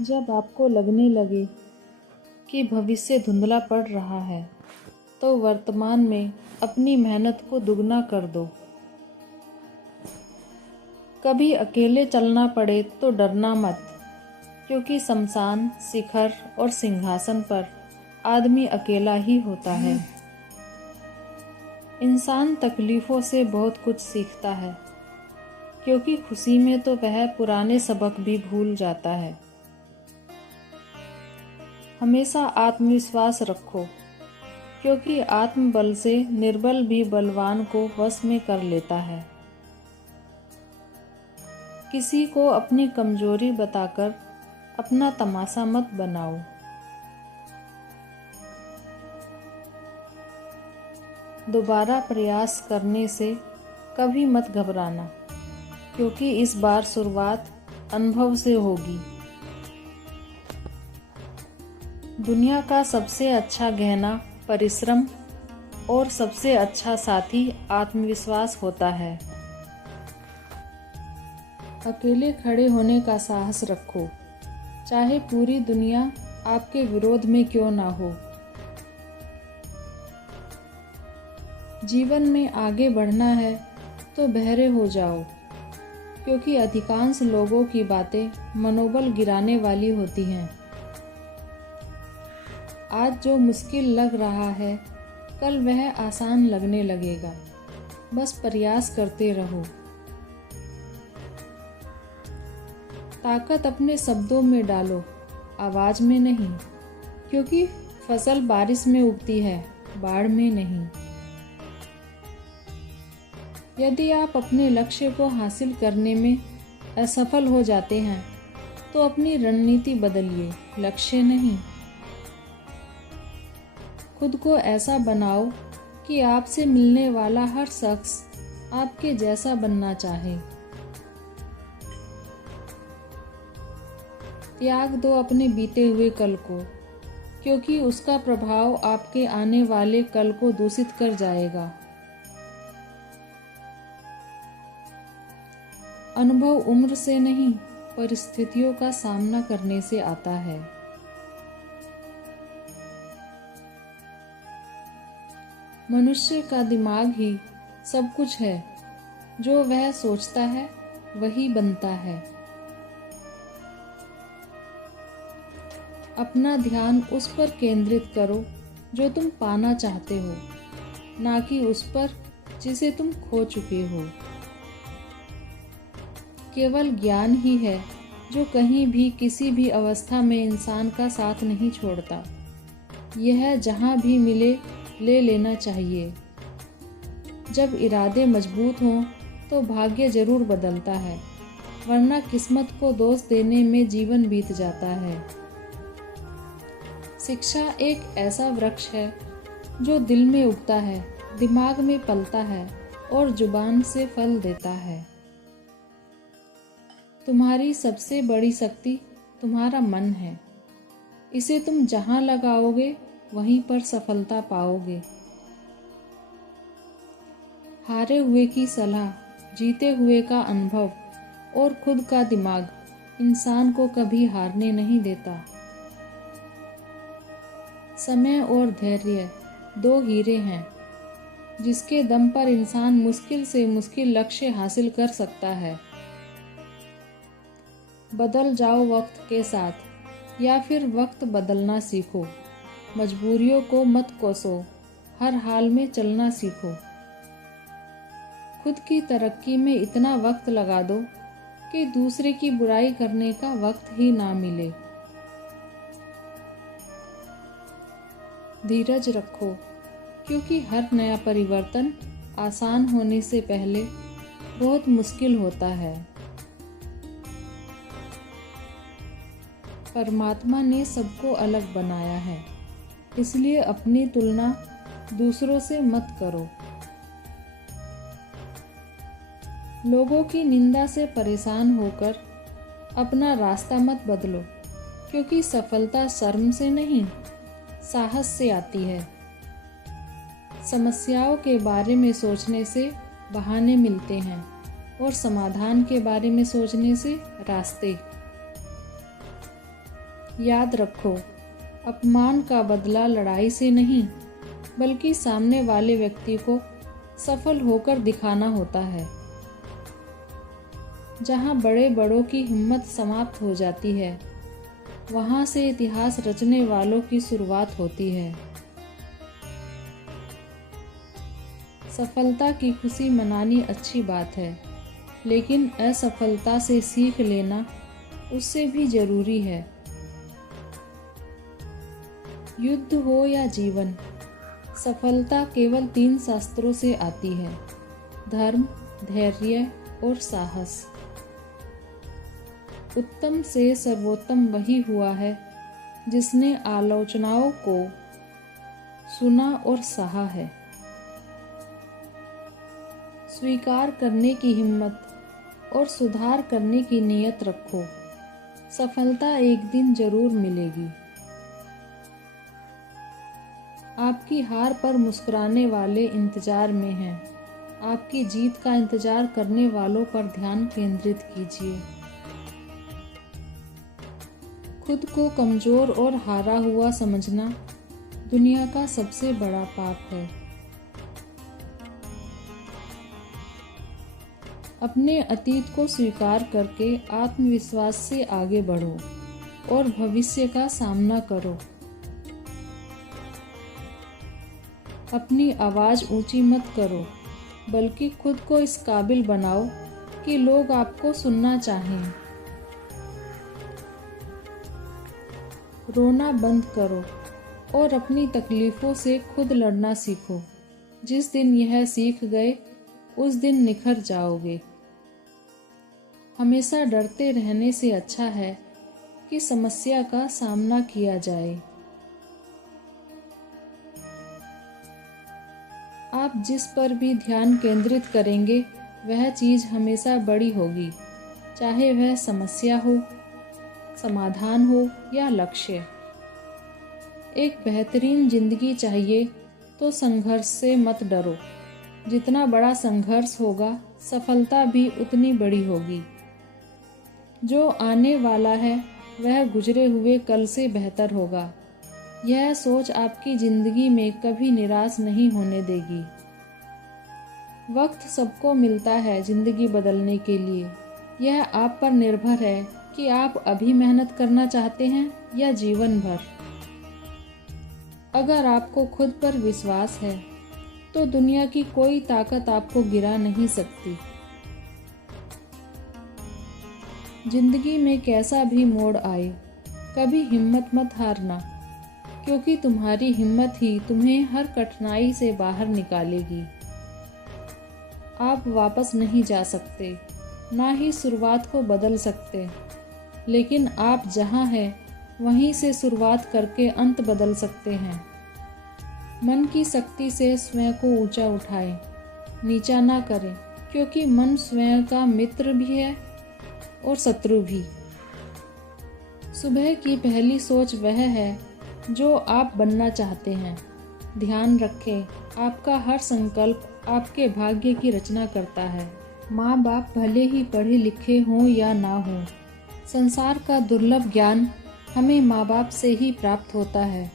जब आपको लगने लगे कि भविष्य धुंधला पड़ रहा है, तो वर्तमान में अपनी मेहनत को दुगना कर दो। कभी अकेले चलना पड़े तो डरना मत, क्योंकि शमशान, शिखर और सिंहासन पर आदमी अकेला ही होता है। इंसान तकलीफ़ों से बहुत कुछ सीखता है, क्योंकि खुशी में तो वह पुराने सबक भी भूल जाता है। हमेशा आत्मविश्वास रखो, क्योंकि आत्मबल से निर्बल भी बलवान को वश में कर लेता है। किसी को अपनी कमजोरी बताकर अपना तमाशा मत बनाओ। दोबारा प्रयास करने से कभी मत घबराना, क्योंकि इस बार शुरुआत अनुभव से होगी। दुनिया का सबसे अच्छा गहना परिश्रम और सबसे अच्छा साथी आत्मविश्वास होता है। अकेले खड़े होने का साहस रखो, चाहे पूरी दुनिया आपके विरोध में क्यों ना हो। जीवन में आगे बढ़ना है तो बहरे हो जाओ, क्योंकि अधिकांश लोगों की बातें मनोबल गिराने वाली होती हैं। आज जो मुश्किल लग रहा है, कल वह आसान लगने लगेगा। बस प्रयास करते रहो। ताकत अपने शब्दों में डालो, आवाज़ में नहीं, क्योंकि फसल बारिश में उगती है, बाढ़ में नहीं। यदि आप अपने लक्ष्य को हासिल करने में असफल हो जाते हैं, तो अपनी रणनीति बदलिए, लक्ष्य नहीं। खुद को ऐसा बनाओ कि आपसे मिलने वाला हर शख्स आपके जैसा बनना चाहे। त्याग दो अपने बीते हुए कल को, क्योंकि उसका प्रभाव आपके आने वाले कल को दूषित कर जाएगा। अनुभव उम्र से नहीं, परिस्थितियों का सामना करने से आता है। मनुष्य का दिमाग ही सब कुछ है। जो वह सोचता है वही बनता है। अपना ध्यान उस पर केंद्रित करो जो तुम पाना चाहते हो, ना कि उस पर जिसे तुम खो चुके हो। केवल ज्ञान ही है जो कहीं भी किसी भी अवस्था में इंसान का साथ नहीं छोड़ता। यह जहाँ भी मिले ले लेना चाहिए। जब इरादे मजबूत हों तो भाग्य जरूर बदलता है, वरना किस्मत को दोष देने में जीवन बीत जाता है। शिक्षा एक ऐसा वृक्ष है जो दिल में उगता है, दिमाग में पलता है और जुबान से फल देता है। तुम्हारी सबसे बड़ी शक्ति तुम्हारा मन है। इसे तुम जहाँ लगाओगे वहीं पर सफलता पाओगे। हारे हुए की सलाह, जीते हुए का अनुभव और खुद का दिमाग इंसान को कभी हारने नहीं देता। समय और धैर्य दो हीरे हैं, जिसके दम पर इंसान मुश्किल से मुश्किल लक्ष्य हासिल कर सकता है। बदल जाओ वक्त के साथ, या फिर वक्त बदलना सीखो। मजबूरियों को मत कोसो, हर हाल में चलना सीखो। खुद की तरक्की में इतना वक्त लगा दो कि दूसरे की बुराई करने का वक्त ही ना मिले। धीरज रखो, क्योंकि हर नया परिवर्तन आसान होने से पहले बहुत मुश्किल होता है। परमात्मा ने सबको अलग बनाया है, इसलिए अपनी तुलना दूसरों से मत करो। लोगों की निंदा से परेशान होकर अपना रास्ता मत बदलो, क्योंकि सफलता शर्म से नहीं, साहस से आती है। समस्याओं के बारे में सोचने से बहाने मिलते हैं और समाधान के बारे में सोचने से रास्ते। याद रखो, अपमान का बदला लड़ाई से नहीं, बल्कि सामने वाले व्यक्ति को सफल होकर दिखाना होता है। जहाँ बड़े बड़ों की हिम्मत समाप्त हो जाती है, वहाँ से इतिहास रचने वालों की शुरुआत होती है। सफलता की खुशी मनानी अच्छी बात है, लेकिन असफलता से सीख लेना उससे भी जरूरी है। युद्ध हो या जीवन, सफलता केवल 3 शास्त्रों से आती है: धर्म, धैर्य और साहस। उत्तम से सर्वोत्तम वही हुआ है जिसने आलोचनाओं को सुना और सहा है। स्वीकार करने की हिम्मत और सुधार करने की नीयत रखो, सफलता एक दिन जरूर मिलेगी। आपकी हार पर मुस्कुराने वाले इंतजार में हैं, आपकी जीत का इंतजार करने वालों पर ध्यान केंद्रित कीजिए। खुद को कमजोर और हारा हुआ समझना दुनिया का सबसे बड़ा पाप है। अपने अतीत को स्वीकार करके आत्मविश्वास से आगे बढ़ो और भविष्य का सामना करो। अपनी आवाज ऊंची मत करो, बल्कि खुद को इस काबिल बनाओ कि लोग आपको सुनना चाहें। रोना बंद करो और अपनी तकलीफों से खुद लड़ना सीखो। जिस दिन यह सीख गए, उस दिन निखर जाओगे। हमेशा डरते रहने से अच्छा है कि समस्या का सामना किया जाए। आप जिस पर भी ध्यान केंद्रित करेंगे, वह चीज हमेशा बड़ी होगी, चाहे वह समस्या हो, समाधान हो या लक्ष्य। एक बेहतरीन जिंदगी चाहिए तो संघर्ष से मत डरो। जितना बड़ा संघर्ष होगा, सफलता भी उतनी बड़ी होगी। जो आने वाला है वह गुजरे हुए कल से बेहतर होगा। यह सोच आपकी जिंदगी में कभी निराश नहीं होने देगी। वक्त सबको मिलता है जिंदगी बदलने के लिए। यह आप पर निर्भर है कि आप अभी मेहनत करना चाहते हैं या जीवन भर। अगर आपको खुद पर विश्वास है तो दुनिया की कोई ताकत आपको गिरा नहीं सकती। जिंदगी में कैसा भी मोड़ आए, कभी हिम्मत मत हारना, क्योंकि तुम्हारी हिम्मत ही तुम्हें हर कठिनाई से बाहर निकालेगी। आप वापस नहीं जा सकते, ना ही शुरुआत को बदल सकते, लेकिन आप जहाँ हैं वहीं से शुरुआत करके अंत बदल सकते हैं। मन की शक्ति से स्वयं को ऊंचा उठाएं, नीचा ना करें, क्योंकि मन स्वयं का मित्र भी है और शत्रु भी। सुबह की पहली सोच वह है जो आप बनना चाहते हैं। ध्यान रखें, आपका हर संकल्प आपके भाग्य की रचना करता है। माँ बाप भले ही पढ़े लिखे हों या ना हों, संसार का दुर्लभ ज्ञान हमें माँ बाप से ही प्राप्त होता है।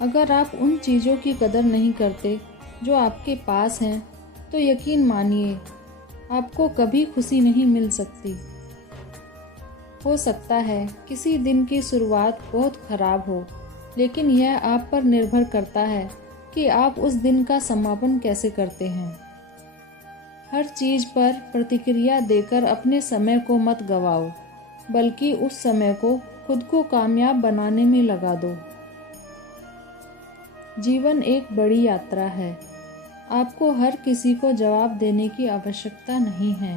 अगर आप उन चीज़ों की कदर नहीं करते जो आपके पास हैं, तो यकीन मानिए आपको कभी खुशी नहीं मिल सकती। हो सकता है किसी दिन की शुरुआत बहुत खराब हो, लेकिन यह आप पर निर्भर करता है कि आप उस दिन का समापन कैसे करते हैं। हर चीज पर प्रतिक्रिया देकर अपने समय को मत गवाओ, बल्कि उस समय को खुद को कामयाब बनाने में लगा दो। जीवन एक बड़ी यात्रा है। आपको हर किसी को जवाब देने की आवश्यकता नहीं है।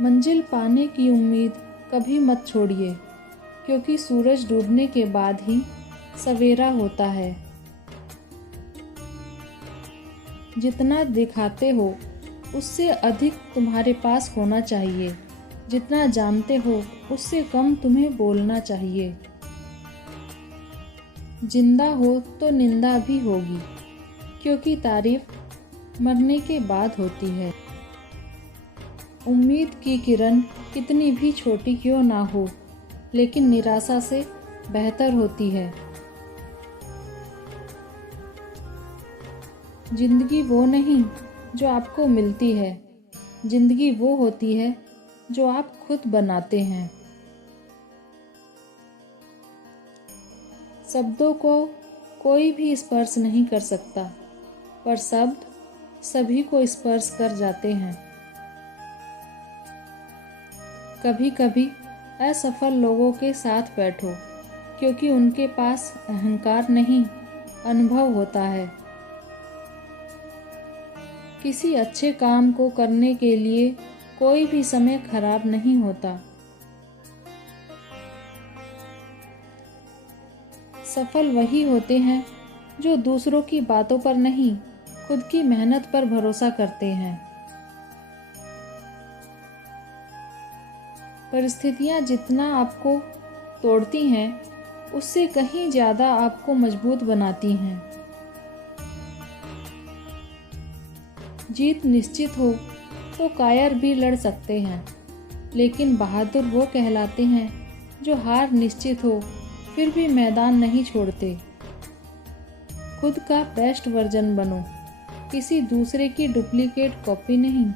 मंजिल पाने की उम्मीद कभी मत छोड़िए, क्योंकि सूरज डूबने के बाद ही सवेरा होता है। जितना दिखाते हो उससे अधिक तुम्हारे पास होना चाहिए। जितना जानते हो उससे कम तुम्हें बोलना चाहिए। जिंदा हो तो निंदा भी होगी, क्योंकि तारीफ मरने के बाद होती है। उम्मीद की किरण कितनी भी छोटी क्यों ना हो, लेकिन निराशा से बेहतर होती है। जिंदगी वो नहीं जो आपको मिलती है, जिंदगी वो होती है जो आप खुद बनाते हैं। शब्दों को कोई भी स्पर्श नहीं कर सकता, पर शब्द सभी को स्पर्श कर जाते हैं। कभी कभी असफल लोगों के साथ बैठो, क्योंकि उनके पास अहंकार नहीं, अनुभव होता है। किसी अच्छे काम को करने के लिए कोई भी समय खराब नहीं होता। सफल वही होते हैं जो दूसरों की बातों पर नहीं, खुद की मेहनत पर भरोसा करते हैं। परिस्थितियां जितना आपको तोड़ती हैं, उससे कहीं ज़्यादा आपको मजबूत बनाती हैं। जीत निश्चित हो तो कायर भी लड़ सकते हैं, लेकिन बहादुर वो कहलाते हैं जो हार निश्चित हो फिर भी मैदान नहीं छोड़ते। खुद का बेस्ट वर्जन बनो, किसी दूसरे की डुप्लीकेट कॉपी नहीं।